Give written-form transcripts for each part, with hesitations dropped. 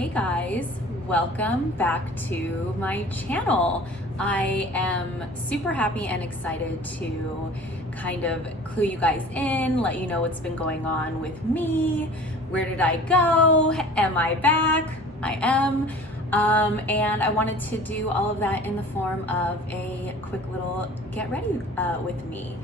Hey guys, welcome back to my channel. I am super happy and excited to kind of clue you guys in, let you know what's been going on with me. Where did I go? Am I back? I am. And I wanted to do all of that in the form of a quick little get ready with me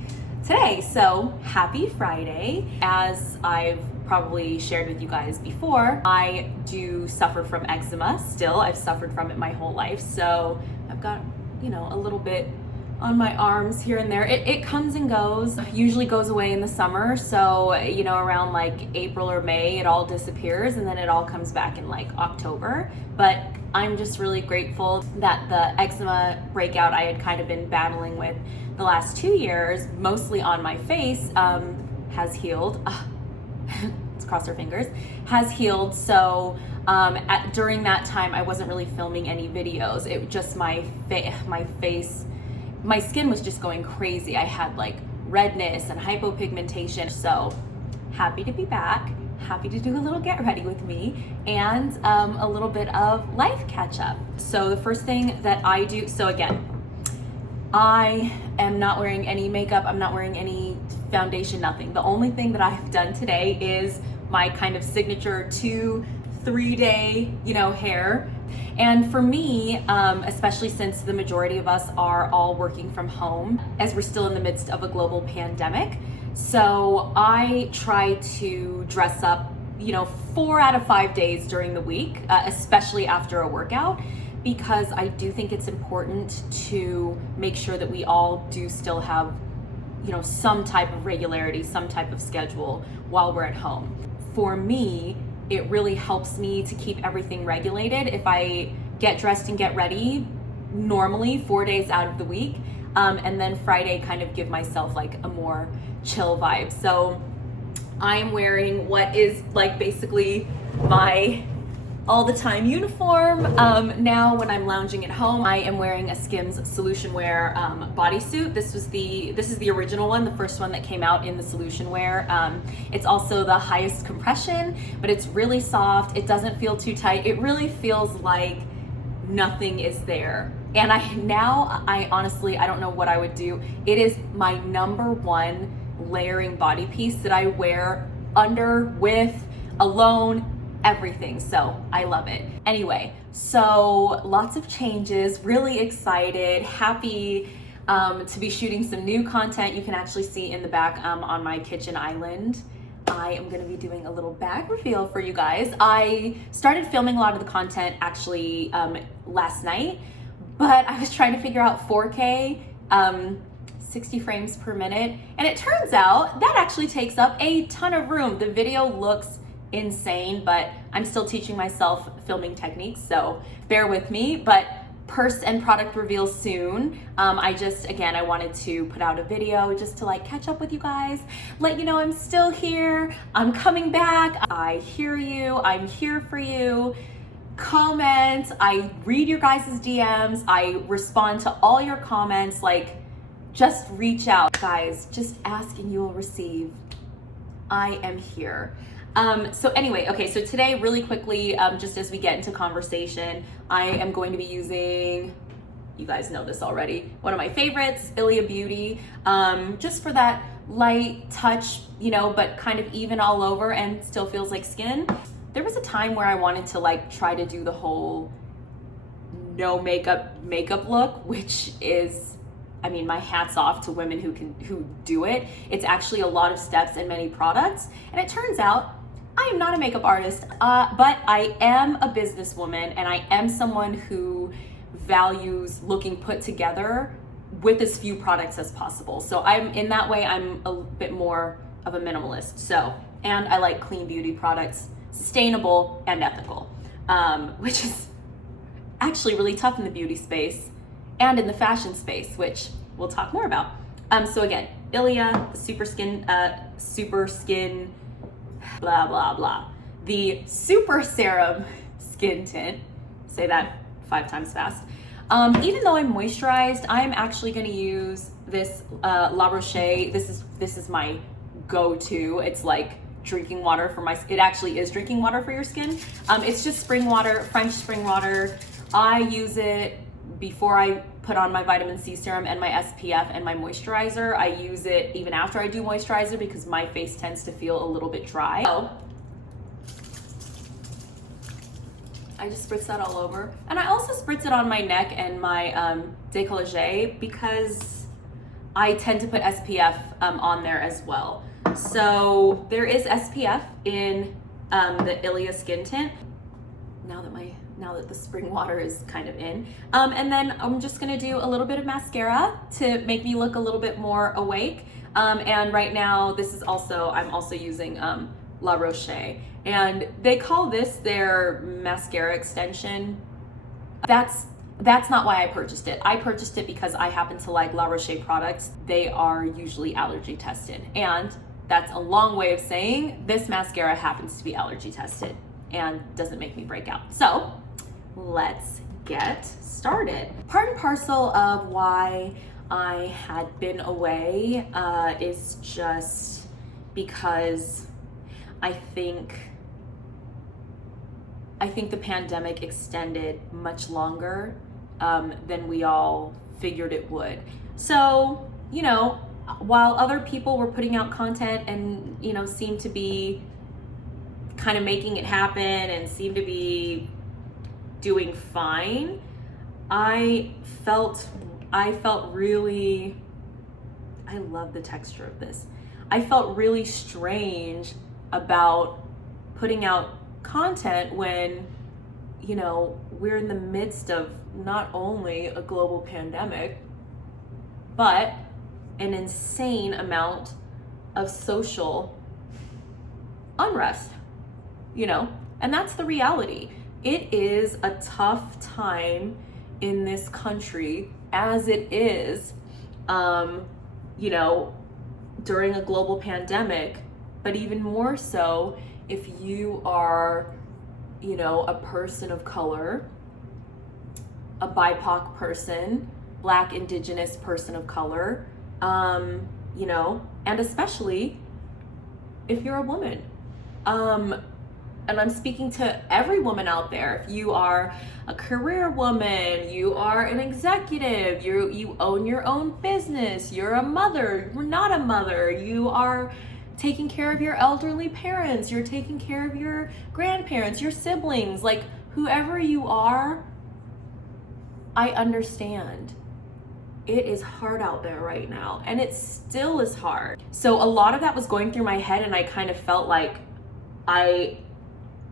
today. So happy Friday. As I've probably shared with you guys before, I do suffer from eczema still. I've suffered from it my whole life. So I've got, a little bit on my arms here and there. It comes and goes, usually goes away in the summer. So, around like April or May, it all disappears and then it all comes back in like October. But I'm just really grateful that the eczema breakout I had kind of been battling with the last 2 years, mostly on my face, has healed. Let's cross our fingers, has healed. So during that time, I wasn't really filming any videos. It just my skin was just going crazy. I had like redness and hypopigmentation. So happy to be back. Happy to do a little get ready with me and a little bit of life catch up. So the first thing that I do, so again, I am not wearing any makeup. I'm not wearing any foundation, nothing. The only thing that I've done today is my kind of signature 2-3 day, hair. And for me, especially since the majority of us are all working from home, as we're still in the midst of a global pandemic, so I try to dress up, 4 out of 5 days during the week, especially after a workout, because I do think it's important to make sure that we all do still have, some type of regularity, some type of schedule while we're at home. For me, it really helps me to keep everything regulated if I get dressed and get ready normally 4 days out of the week, and then Friday kind of give myself like a more chill vibe. So I'm wearing what is like basically my all the time uniform. Now when I'm lounging at home, I am wearing a Skims solution wear bodysuit. This is the original one, the first one that came out in the solution wear. It's also the highest compression, but it's really soft. It doesn't feel too tight. It really feels like nothing is there. And I honestly, I don't know what I would do. It is my number one layering body piece that I wear under, with, alone, everything. So I love it. Anyway, so lots of changes, really excited, happy to be shooting some new content. You can actually see in the back on my kitchen island, I am going to be doing a little bag reveal for you guys. I started filming a lot of the content actually last night, but I was trying to figure out 4K, 60 frames per minute, and it turns out that actually takes up a ton of room. The video looks insane, but I'm still teaching myself filming techniques, so bear with me. But purse and product reveal soon. I wanted to put out a video just to like catch up with you guys, let you know I'm still here, I'm coming back, I hear you, I'm here for you. Comment, I read your guys' DMs, I respond to all your comments. Like, just reach out, guys, just ask and you will receive. I am here. So anyway, okay, so today really quickly, just as we get into conversation, I am going to be using, you guys know this already, one of my favorites, Ilia Beauty, just for that light touch, but kind of even all over and still feels like skin. There was a time where I wanted to like try to do the whole no makeup look, which is, my hat's off to women who do it. It's actually a lot of steps and many products. And it turns out I am not a makeup artist, but I am a businesswoman and I am someone who values looking put together with as few products as possible. So in that way, I'm a bit more of a minimalist. So, and I like clean beauty products, sustainable and ethical, which is actually really tough in the beauty space and in the fashion space, which we'll talk more about. So again, Ilia, the super skin, blah, blah, blah. The super serum skin tint, say that 5 times fast. Even though I'm moisturized, I'm actually gonna use this La Roche. This is my go-to. It's like drinking water for my, it actually is drinking water for your skin. It's just spring water, French spring water. I use it before I put on my vitamin C serum and my SPF and my moisturizer. I use it even after I do moisturizer because my face tends to feel a little bit dry. So I just spritz that all over. And I also spritz it on my neck and my décolleté because I tend to put SPF on there as well. So there is SPF in the Ilia Skin Tint. Now that the spring water is kind of in. And then I'm just gonna do a little bit of mascara to make me look a little bit more awake. And right now, I'm also using La Roche. And they call this their Mascara Extension. That's not why I purchased it. I purchased it because I happen to like La Roche products. They are usually allergy tested. And that's a long way of saying this mascara happens to be allergy tested and doesn't make me break out. So let's get started. Part and parcel of why I had been away is just because I think the pandemic extended much longer than we all figured it would. So, you know, while other people were putting out content and, you know, seemed to be kind of making it happen and seemed to be doing fine, I felt really, I love the texture of this. I felt really strange about putting out content when, you know, we're in the midst of not only a global pandemic, but an insane amount of social unrest, you know, and that's the reality. It is a tough time in this country as it is, you know, during a global pandemic, but even more so if you are, you know, a person of color, a BIPOC person, Black, Indigenous person of color, you know, and especially if you're a woman. And I'm speaking to every woman out there. If you are a career woman, you are an executive, you own your own business, you're a mother, you're not a mother, you are taking care of your elderly parents, you're taking care of your grandparents, your siblings, like whoever you are, I understand. It is hard out there right now, and it still is hard. So a lot of that was going through my head, and I kind of felt like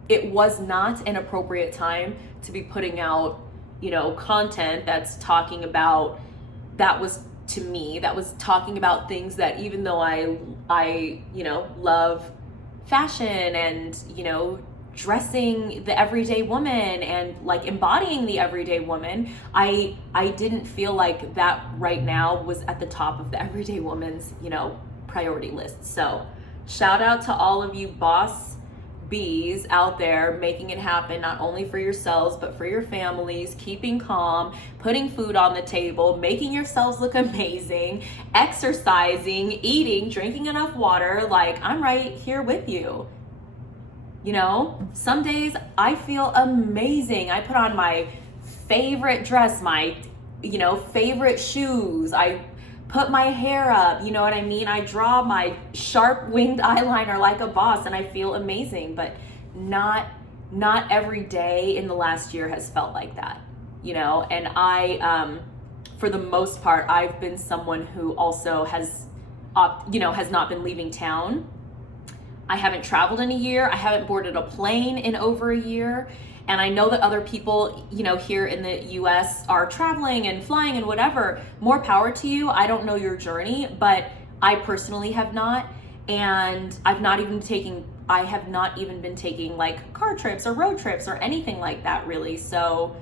it was not an appropriate time to be putting out, you know, content that's talking about, that was talking about things that, even though I, you know, love fashion and, you know, dressing the everyday woman and like embodying the everyday woman, I didn't feel like that right now was at the top of the everyday woman's, you know, priority list. So shout out to all of you boss bees out there making it happen, not only for yourselves but for your families, keeping calm, putting food on the table, making yourselves look amazing, exercising, eating, drinking enough water. Like, I'm right here with you. You know, some days I feel amazing. I put on my favorite dress, my, you know, favorite shoes. I put my hair up, you know what I mean? I draw my sharp winged eyeliner like a boss and I feel amazing, but not every day in the last year has felt like that, you know? And I, for the most part, I've been someone who also has, you know, has not been leaving town. I haven't traveled in a year. I haven't boarded a plane in over a year. And I know that other people, you know, here in the US are traveling and flying and whatever. More power to you. I don't know your journey, but I personally have not. And I have not even been taking like car trips or road trips or anything like that really. So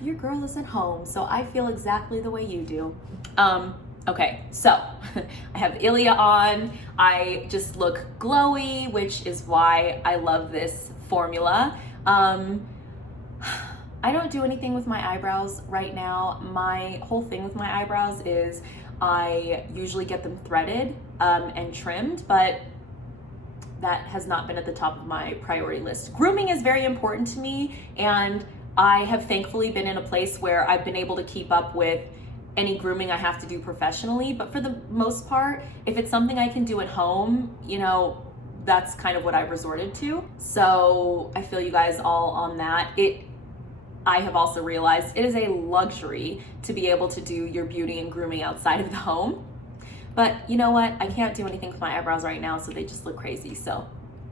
your girl is at home. So I feel exactly the way you do. Okay, so I have Ilia on. I just look glowy, which is why I love this formula. I don't do anything with my eyebrows right now. My whole thing with my eyebrows is I usually get them threaded and trimmed, but that has not been at the top of my priority list. Grooming is very important to me, and I have thankfully been in a place where I've been able to keep up with any grooming I have to do professionally, but for the most part, if it's something I can do at home, you know, that's kind of what I've resorted to. So I feel you guys all on that. I have also realized it is a luxury to be able to do your beauty and grooming outside of the home. But you know what? I can't do anything with my eyebrows right now, so they just look crazy, so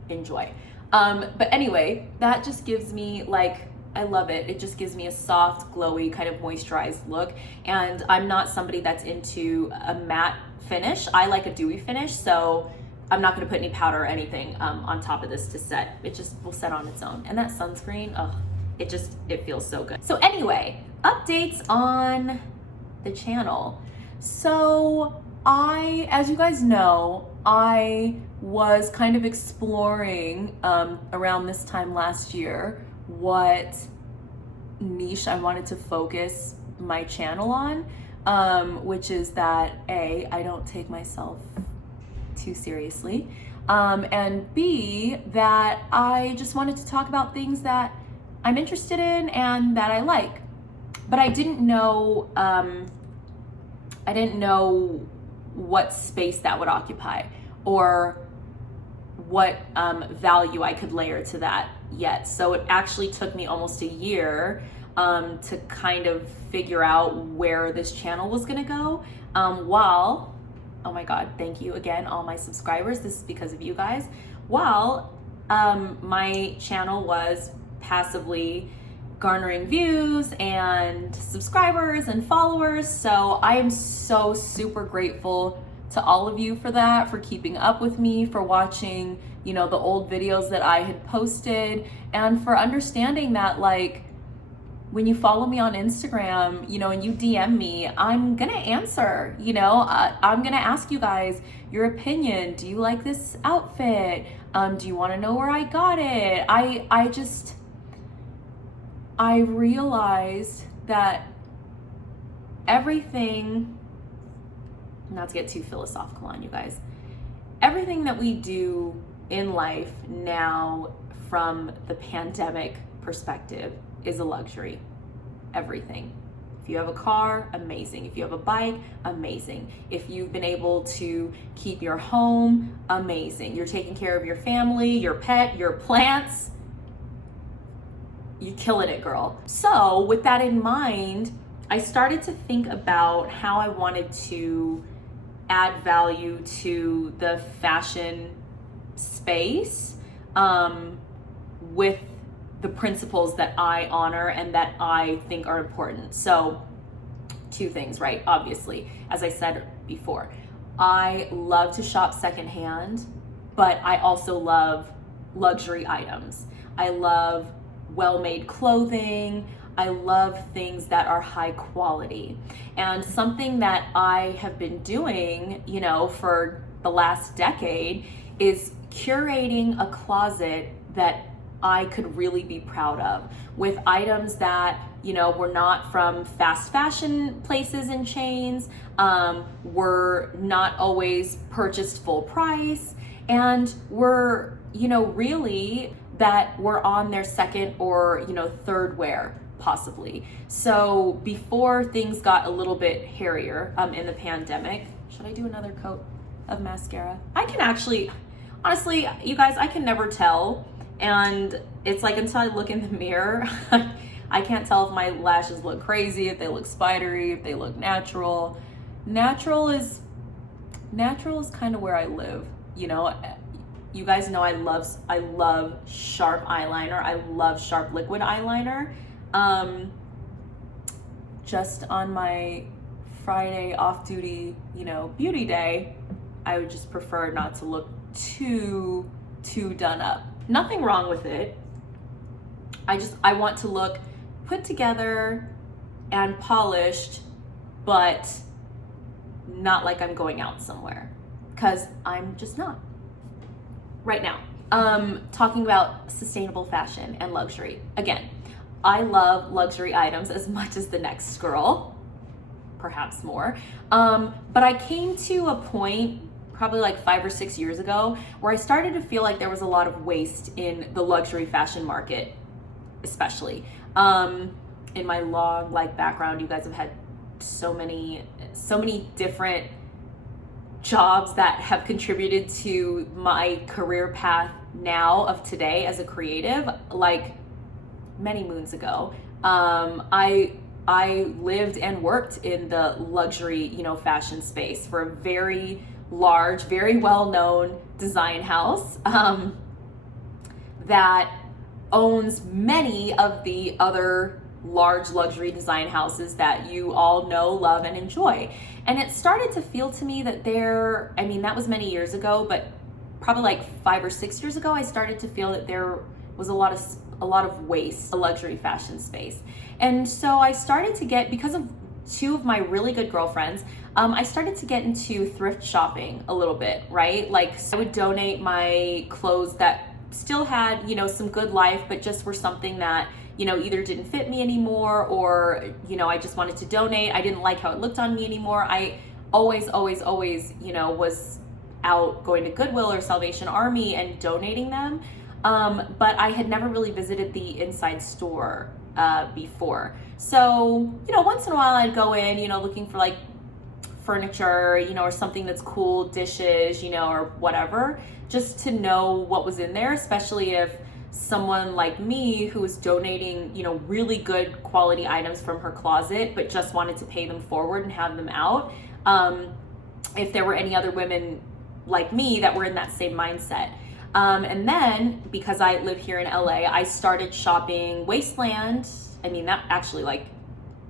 enjoy. But anyway, that just gives me like, I love it. It just gives me a soft, glowy, kind of moisturized look. And I'm not somebody that's into a matte finish. I like a dewy finish, so I'm not gonna put any powder or anything on top of this to set. It just will set on its own. And that sunscreen, oh, it feels so good. So anyway, updates on the channel. So as you guys know, I was kind of exploring around this time last year what niche I wanted to focus my channel on, which is that A, I don't take myself too seriously, and B, that I just wanted to talk about things that I'm interested in and that I like. But I didn't know what space that would occupy or what value I could layer to that yet. So it actually took me almost a year to kind of figure out where this channel was gonna go, while, oh my God, thank you again, all my subscribers, this is because of you guys, while my channel was passively garnering views and subscribers and followers. So I am so super grateful to all of you for that, for keeping up with me, for watching, you know, the old videos that I had posted, and for understanding that, like, when you follow me on Instagram, you know, and you DM me, I'm gonna answer, you know, I'm gonna ask you guys your opinion. Do you like this outfit? Do you wanna know where I got it? I realized that everything, not to get too philosophical on you guys, everything that we do in life now from the pandemic perspective is a luxury. Everything. If you have a car, amazing. If you have a bike, amazing. If you've been able to keep your home, amazing. You're taking care of your family, your pet, your plants, you're killing it, girl. So with that in mind, I started to think about how I wanted to add value to the fashion space with the principles that I honor and that I think are important. So two things, right? Obviously, as I said before, I love to shop secondhand, but I also love luxury items. I love well-made clothing. I love things that are high quality. And something that I have been doing, you know, for the last decade is curating a closet that I could really be proud of, with items that, you know, were not from fast fashion places and chains, were not always purchased full price, and were, you know, really that were on their second or, you know, third wear, possibly. So before things got a little bit hairier in the pandemic, should I do another coat of mascara? I can actually, honestly, you guys, I can never tell. And it's like, until I look in the mirror, I can't tell if my lashes look crazy, if they look spidery, if they look natural. Natural is kind of where I live, you know. You guys know I love sharp eyeliner. I love sharp liquid eyeliner. Just on my Friday off-duty, you know, beauty day, I would just prefer not to look too done up. Nothing wrong with it. I want to look put together and polished, but not like I'm going out somewhere, because I'm just not right now. Talking about sustainable fashion and luxury. Again, I love luxury items as much as the next girl, perhaps more. But I came to a point probably like 5 or 6 years ago, where I started to feel like there was a lot of waste in the luxury fashion market, especially. In my long background, you guys have had so many different jobs that have contributed to my career path now of today as a creative, like many moons ago. I lived and worked in the luxury, fashion space for a very large, very well-known design house that owns many of the other large luxury design houses that you all know, love, and enjoy. And it started to feel to me that that was many years ago, but probably like 5 or 6 years ago, I started to feel that there was a lot of waste in the luxury fashion space. And so I started to get, because of 2 of my really good girlfriends, I started to get into thrift shopping a little bit, right? Like, I would donate my clothes that still had, some good life, but just were something that, either didn't fit me anymore, or, I just wanted to donate. I didn't like how it looked on me anymore. I always, was out going to Goodwill or Salvation Army and donating them. But I had never really visited the inside store before. So, once in a while I'd go in, looking for like furniture, or something that's cool, dishes, or whatever, just to know what was in there, especially if someone like me who was donating, really good quality items from her closet, but just wanted to pay them forward and have them out. If there were any other women like me that were in that same mindset. And then, because I live here in LA, I started shopping Wasteland. That actually like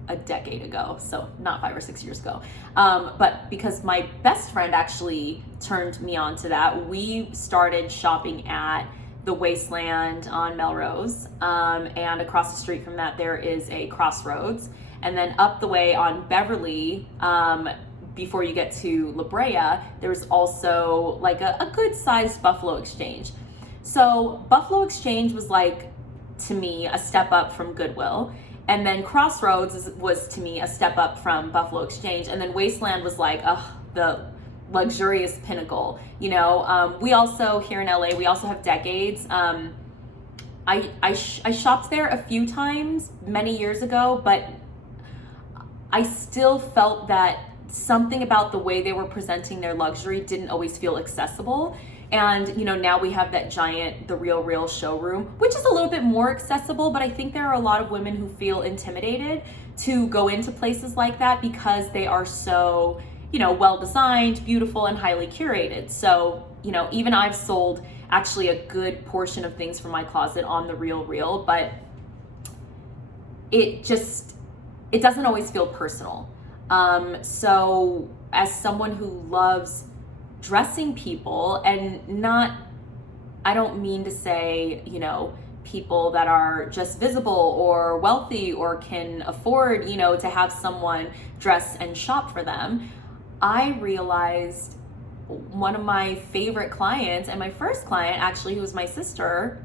a decade ago, so not 5 or 6 years ago. But because my best friend actually turned me on to that, we started shopping at the Wasteland on Melrose. And across the street from that, there is a Crossroads. And then up the way on Beverly, before you get to La Brea, there's also like a good sized Buffalo Exchange. So Buffalo Exchange was like, to me, a step up from Goodwill. And then Crossroads was to me a step up from Buffalo Exchange. And then Wasteland was like, the luxurious pinnacle. We also, here in LA, we also have Decades. I shopped there a few times many years ago, but I still felt that something about the way they were presenting their luxury didn't always feel accessible. And now we have that giant, the Real showroom, which is a little bit more accessible, but I think there are a lot of women who feel intimidated to go into places like that because they are so, well designed, beautiful, and highly curated. So, even I've sold actually a good portion of things from my closet on the Real, but it doesn't always feel personal. So as someone who loves dressing people, and I don't mean to say, people that are just visible or wealthy or can afford, to have someone dress and shop for them, I realized one of my favorite clients, and my first client actually, who was my sister,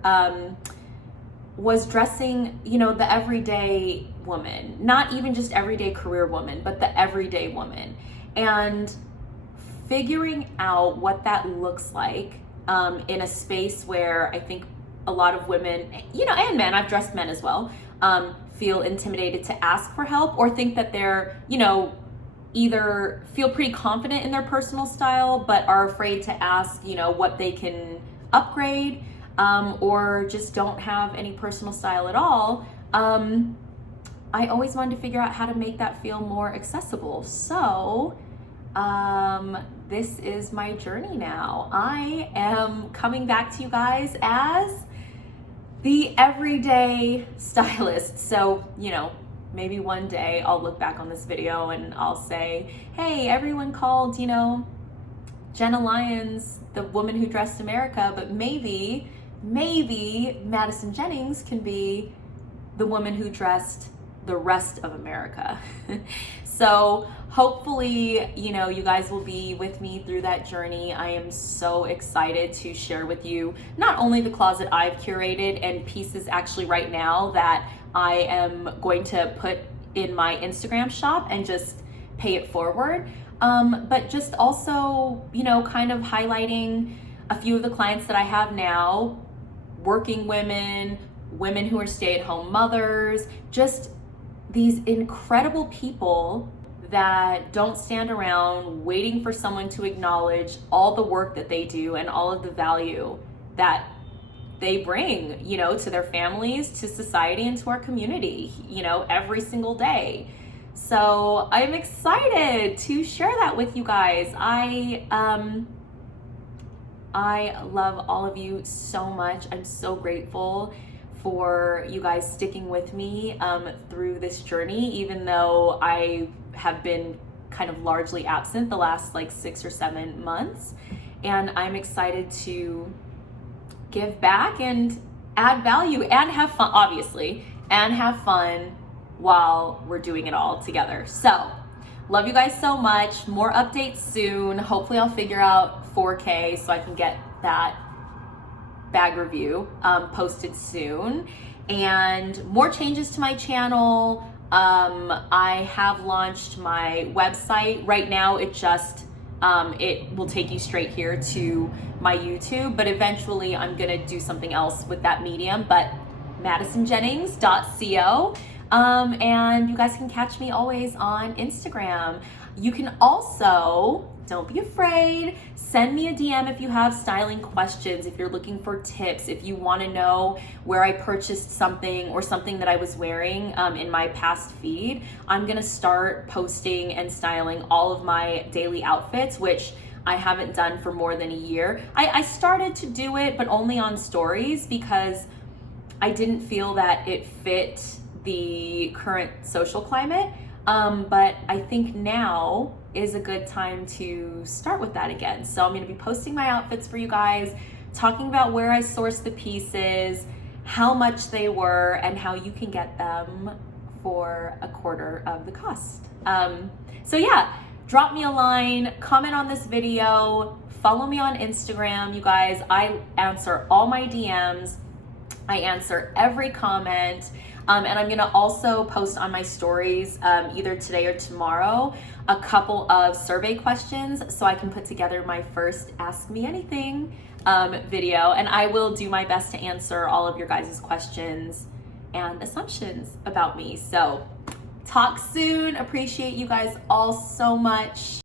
was dressing, the everyday woman, not even just everyday career woman, but the everyday woman, and figuring out what that looks like in a space where I think a lot of women, and men, I've dressed men as well, feel intimidated to ask for help, or think that they're, either feel pretty confident in their personal style, but are afraid to ask, what they can upgrade, or just don't have any personal style at all. I always wanted to figure out how to make that feel more accessible. So this is my journey now. I am coming back to you guys as the everyday stylist. So, maybe one day I'll look back on this video and I'll say, hey, everyone called, Jenna Lyons the woman who dressed America, but maybe Madison Jennings can be the woman who dressed the rest of America. So hopefully, you guys will be with me through that journey. I am so excited to share with you not only the closet I've curated and pieces actually right now that I am going to put in my Instagram shop and just pay it forward, but just also, you know, kind of highlighting a few of the clients that I have now, working women, women who are stay-at-home mothers, just these incredible people that don't stand around waiting for someone to acknowledge all the work that they do and all of the value that they bring, you know, to their families, to society, and to our community, you know, every single day. So I'm excited to share that with you guys. I love all of you so much. I'm so grateful for you guys sticking with me through this journey, even though I have been kind of largely absent the last like 6 or 7 months. And I'm excited to give back and add value and have fun, obviously, and have fun while we're doing it all together. So love you guys so much. More updates soon. Hopefully I'll figure out 4K so I can get that bag review posted soon, and more changes to my channel. I have launched my website. Right now it just it will take you straight here to my YouTube, but eventually I'm gonna do something else with that medium, but madisonjennings.co. And you guys can catch me always on Instagram. You can also, don't be afraid, send me a DM if you have styling questions, if you're looking for tips, if you want to know where I purchased something or something that I was wearing in my past feed. I'm going to start posting and styling all of my daily outfits, which I haven't done for more than a year. I started to do it, but only on stories because I didn't feel that it fit the current social climate. But I think now is a good time to start with that again. So I'm going to be posting my outfits for you guys, talking about where I sourced the pieces, how much they were, and how you can get them for a quarter of the cost. So yeah, drop me a line, comment on this video, follow me on Instagram, you guys. I answer all my DMs. I answer every comment. And I'm gonna also post on my stories either today or tomorrow a couple of survey questions so I can put together my first Ask Me Anything video, and I will do my best to answer all of your guys' questions and assumptions about me. So talk soon. Appreciate you guys all so much.